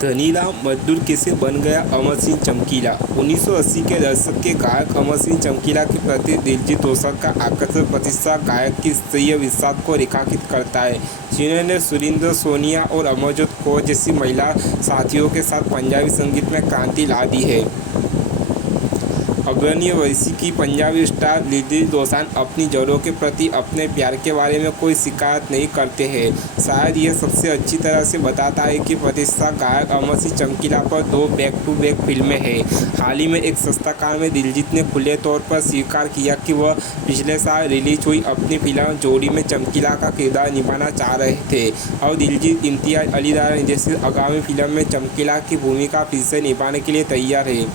धनीराम मजदूर कैसे बन गया अमर सिंह चमकीला। 1980 के दशक के गायक अमर सिंह चमकीला के प्रति दिलजीत दोसांझ का आकर्षक प्रतिष्ठा गायक की स्तरीय विषाद को रेखांकित करता है, जिन्होंने सुरिंदर सोनिया और अमरजोत कौर जैसी महिला साथियों के साथ पंजाबी संगीत में क्रांति ला दी है। अग्रणी वैसी की पंजाबी स्टार दिलजीत दोसांझ अपनी जड़ों के प्रति अपने प्यार के बारे में कोई शिकायत नहीं करते हैं। शायद यह सबसे अच्छी तरह से बताता है कि प्रतिष्ठा गायक अमर सिंह चमकीला पर 2 बैक टू बैक फिल्में हैं। हाल ही में एक सस्ताकार में दिलजीत ने खुले तौर पर स्वीकार किया कि वह पिछले साल रिलीज हुई अपनी फिल्म जोड़ी में चमकीला का किरदार निभाना चाह रहे थे और दिलजीत इम्तियाज अली द्वारा जैसी आगामी फिल्म में चमकीला की भूमिका फिर से निभाने के लिए तैयार है।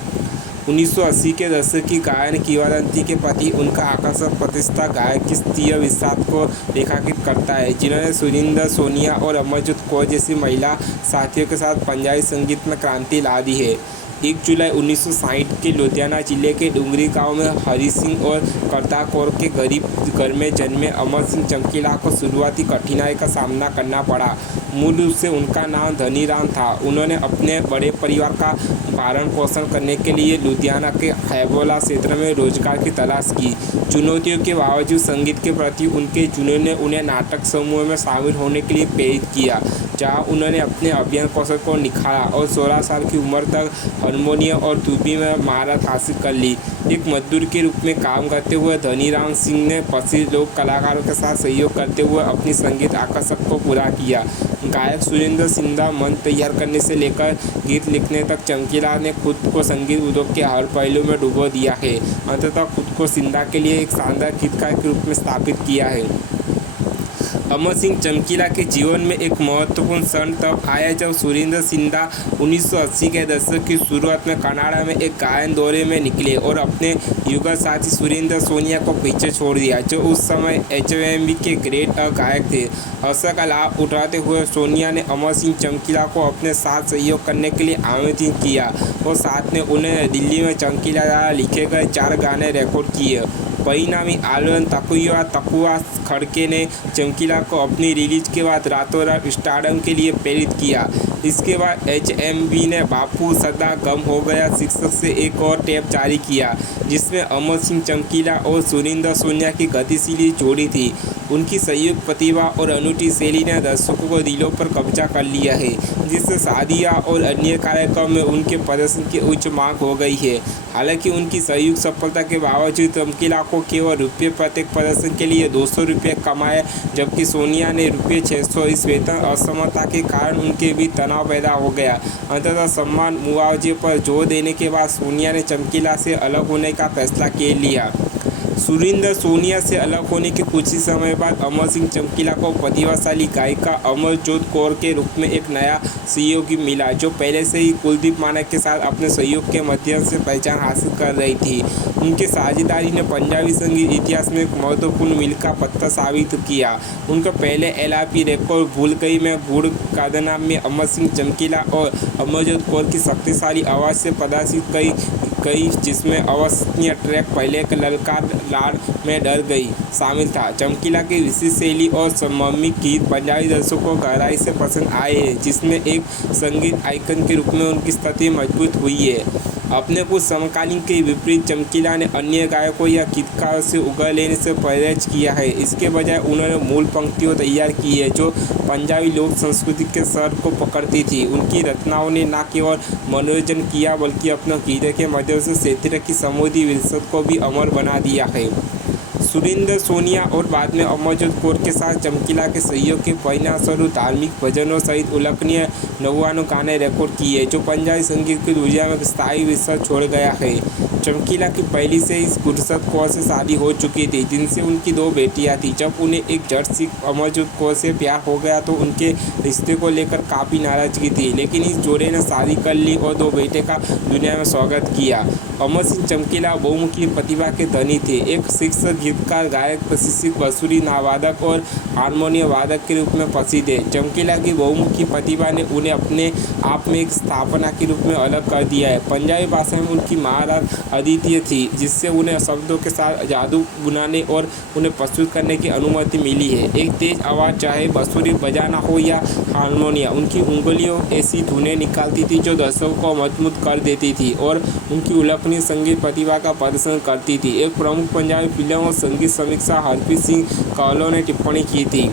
1980 के दशक की गायन किंवदंती के प्रति उनका आकर्षक प्रतिष्ठा गायक की स्तरीय विषाद को रेखांकित करता है, जिन्होंने सुरिंदर सोनिया और अमरजोत कौर जैसी महिला साथियों के साथ पंजाबी संगीत में क्रांति ला दी है। 1 जुलाई 1960 के लुधियाना जिले के डुंगरी गांव में हरी सिंह और करतार कौर के गरीब घर में जन्मे अमर सिंह चमकीला को शुरुआती कठिनाई का सामना करना पड़ा। मूल रूप से उनका नाम धनीराम था। उन्होंने अपने बड़े परिवार का भरण पोषण करने के लिए लुधियाना के हैबोला क्षेत्र में रोजगार की तलाश की। चुनौतियों के बावजूद संगीत के प्रति उनके जुनून ने उन्हें नाटक समूह में शामिल होने के लिए प्रेरित किया, जहां उन्होंने अपने अभिनय कौशल को निखारा और 16 साल की उम्र तक हारमोनियम और तूबी में महारत हासिल कर ली। एक मजदूर के रूप में काम करते हुए धनीराम सिंह ने प्रसिद्ध लोक कलाकारों के साथ सहयोग करते हुए अपनी संगीत आकर्षक को पूरा किया। गायक सुरेंद्र सिंधा मन तैयार करने से लेकर गीत लिखने तक चमकीला ने खुद को संगीत उद्योग के हर पहलू में डुबो दिया है। अंततः खुद को सिंधा के लिए एक शानदार गीतकार के रूप में स्थापित किया है। अमर सिंह चमकीला के जीवन में एक महत्वपूर्ण क्षण तब आया जब सुरिंदर सिंधा 1980 के दशक की शुरुआत में कनाडा में एक गायन दौरे में निकले और अपने युगल साथी सुरिंदर सोनिया को पीछे छोड़ दिया, जो उस समय HMV के ग्रेट गायक थे। अवसर का लाभ उठाते हुए सोनिया ने अमर सिंह चमकीला को अपने साथ सहयोग करने के लिए आमंत्रित किया और साथ में उन्हें दिल्ली में चमकीला द्वारा लिखे गए 4 गाने रिकॉर्ड किए। परिणामी आलोचन तकुआ खड़के ने चमकीला को अपनी रिलीज के बाद रातों रात स्टारडम के लिए प्रेरित किया। इसके बाद HMV ने बापू सदा गम हो गया शीर्षक से एक और टेप जारी किया, जिसमें अमर सिंह चमकीला और सुरिंदर सोनिया की गतिशील जोड़ी थी। उनकी संयुक्त प्रतिभा और अनूठी शैली ने दर्शकों को दिलों पर कब्जा कर लिया है, जिससे शादियां और अन्य कार्यक्रम में उनके प्रदर्शन की उच्च मांग हो गई है। हालांकि उनकी संयुक्त सफलता के बावजूद चमकीला को केवल रुपये प्रत्येक प्रदर्शन के लिए 200 रुपये कमाए, जबकि सोनिया ने रुपये 600। इस वेतन असमानता के कारण उनके बीच तनाव पैदा हो गया। अंततः सम्मान मुआवजे पर जोर देने के बाद सोनिया ने चमकीला से अलग होने का फैसला कर लिया। सुरिंदर सोनिया से अलग होने के कुछ ही समय बाद अमर सिंह चमकीला को प्रतिभाशाली गायिका अमरजोत कौर के रूप में एक नया सहयोगी मिला, जो पहले से ही कुलदीप मानक के साथ अपने सहयोग के माध्यम से पहचान हासिल कर रही थी। उनकी साझेदारी ने पंजाबी संगीत इतिहास में एक महत्वपूर्ण मील का पत्थर साबित किया। उनका पहले LP रिकॉर्ड भूल गई में बूढ़ कादनाम में अमर सिंह चमकीला और अमरजोत कौर की शक्तिशाली आवाज़ से प्रदर्शित गई, जिसमें अविश्वसनीय ट्रैक पहले के ललकार लाड में डर गई शामिल था। चमकीला की विशिष्ट शैली और सममिक गीत पंजाबी दर्शकों को गहराई से पसंद आए हैं, जिसमें एक संगीत आइकन के रूप में उनकी स्थिति मजबूत हुई है। अपने कुछ समकालीन के विपरीत चमकीला ने अन्य गायकों या गीतकारों से उगा लेने से परहेज किया है। इसके बजाय उन्होंने मूल पंक्तियों तैयार की है जो पंजाबी लोक संस्कृति के सर को पकड़ती थी। उनकी रचनाओं ने न केवल मनोरंजन किया बल्कि अपने गीतों के माध्यम से क्षेत्र की समुद्री विरासत को भी अमर बना दिया है। सुरिंदर सोनिया और बाद में अमरजोत कौर के साथ चमकीला के सहयोग के परिणामस्वरूप धार्मिक भजनों सहित उल्लेखनीय 99 गाने रिकॉर्ड किए, जो पंजाबी संगीत की दुनिया में स्थायी विरासत छोड़ गया है। चमकीला की पहली से इस गुरशत कौर से शादी हो चुकी थी, जिनसे उनकी 2 बेटियां थीं। जब उन्हें एक जट सिख अमरजोत कौर से प्यार हो गया तो उनके रिश्ते को लेकर काफ़ी नाराजगी थी, लेकिन इस जोड़े ने शादी कर ली और 2 बेटे का दुनिया में स्वागत किया। अमर सिंह चमकीला बहुमुखी प्रतिभा के धनी थे। एक शिक्षक, गीतकार, गायक, प्रशिक्षक, बांसुरी वादक और हारमोनियम वादक के रूप में प्रसिद्ध है। चमकीला की बहुमुखी प्रतिभा ने उन्हें अपने आप में एक स्थापना के रूप में अलग कर दिया है। पंजाबी भाषा में उनकी महारत अद्वितीय थी, जिससे उन्हें शब्दों के साथ जादू बुनाने और उन्हें प्रस्तुत करने की अनुमति मिली है। एक तेज आवाज़, चाहे बांसुरी बजाना हो या हारमोनियम, उनकी उंगलियों ऐसी धुनें निकालती थी जो दर्शकों को मतमुग्ध कर देती थी और उनकी उल्लेखनीय संगीत प्रतिभा का प्रदर्शन करती थी। एक प्रमुख पंजाबी फिल्म और संगीत समीक्षा हरप्रीत सिंह कौल ने टिप्पणी की थी